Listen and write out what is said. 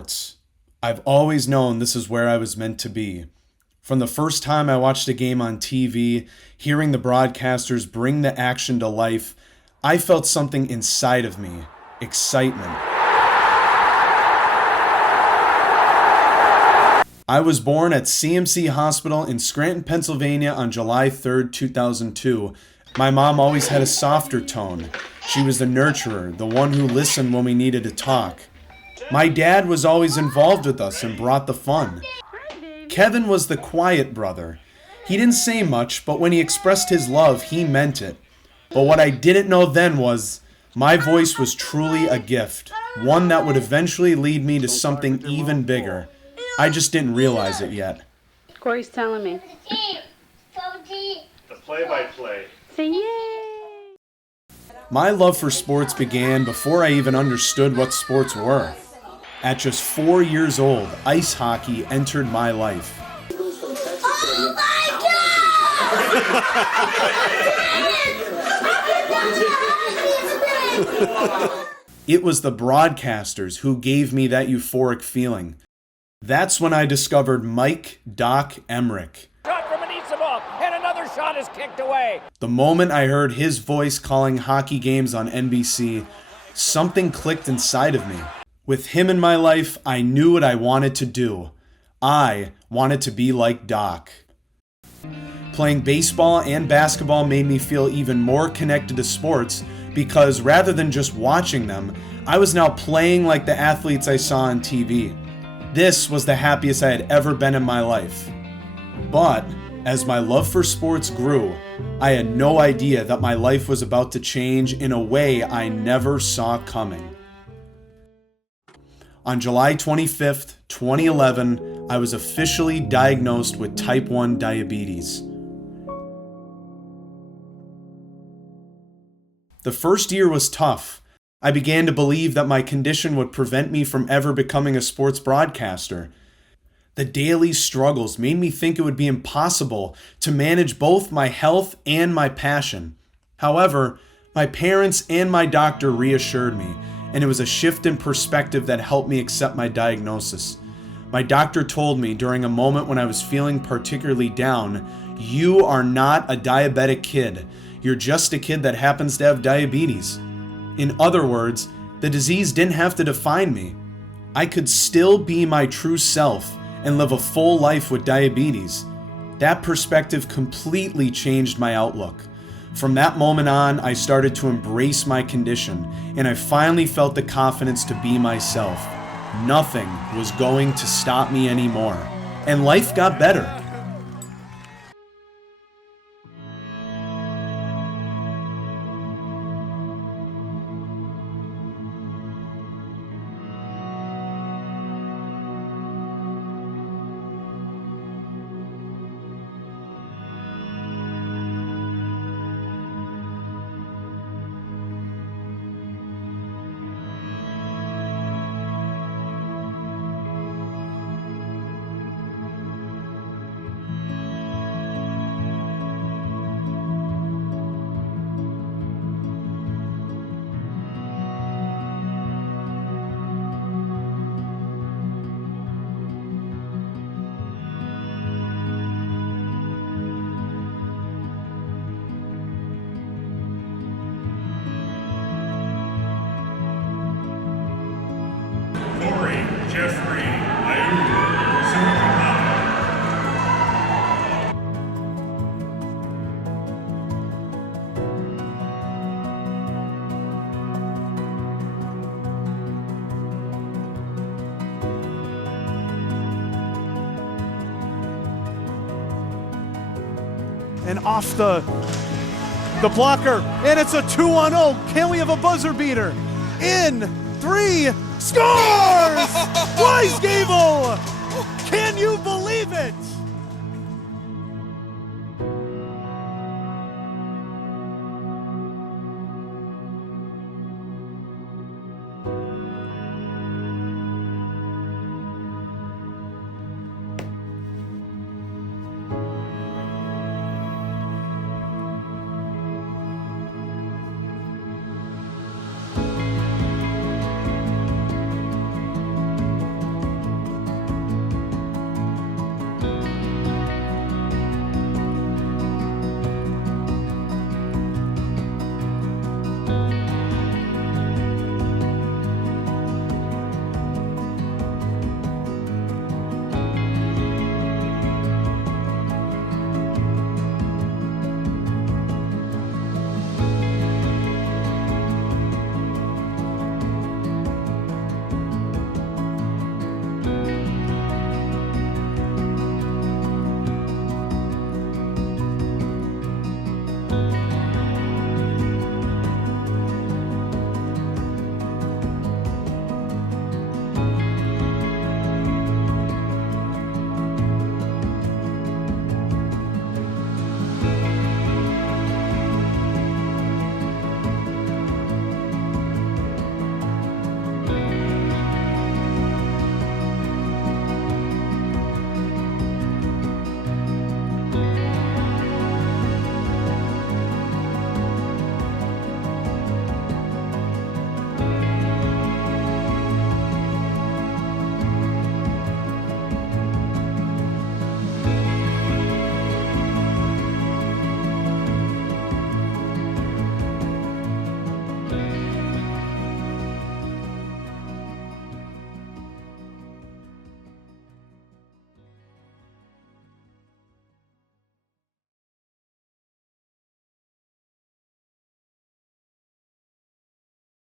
sports. I've always known this is where I was meant to be. From the first time I watched a game on TV, hearing the broadcasters bring the action to life, I felt something inside of me, excitement. I was born at CMC Hospital in Scranton, Pennsylvania on July 3rd, 2002. My mom always had a softer tone. She was the nurturer, the one who listened when we needed to talk. My dad was always involved with us and brought the fun. Kevin was the quiet brother. He didn't say much, but when he expressed his love, he meant it. But what I didn't know then was my voice was truly a gift, one that would eventually lead me to something even bigger. I just didn't realize it yet. Corey's telling me. The play-by-play. Say yay! My love for sports began before I even understood what sports were. At just 4 years old, ice hockey entered my life. Oh my God! It was the broadcasters who gave me that euphoric feeling. That's when I discovered Mike Doc Emmerich. Shot from Anisimov, and another shot is kicked away. The moment I heard his voice calling hockey games on NBC, something clicked inside of me. With him in my life, I knew what I wanted to do. I wanted to be like Doc. Playing baseball and basketball made me feel even more connected to sports because rather than just watching them, I was now playing like the athletes I saw on TV. This was the happiest I had ever been in my life. But as my love for sports grew, I had no idea that my life was about to change in a way I never saw coming. On July 25th, 2011, I was officially diagnosed with type 1 diabetes. The first year was tough. I began to believe that my condition would prevent me from ever becoming a sports broadcaster. The daily struggles made me think it would be impossible to manage both my health and my passion. However, my parents and my doctor reassured me, and it was a shift in perspective that helped me accept my diagnosis. My doctor told me during a moment when I was feeling particularly down, "You are not a diabetic kid. You're just a kid that happens to have diabetes." In other words, the disease didn't have to define me. I could still be my true self and live a full life with diabetes. That perspective completely changed my outlook. From that moment on, I started to embrace my condition, and I finally felt the confidence to be myself. Nothing was going to stop me anymore, and life got better. Corey Jeffrey Ayubu, summa cum laude. And off the blocker, and it's a 2-on-0. Can we have a buzzer beater? In 3, scores! Weisgable! Can you believe it?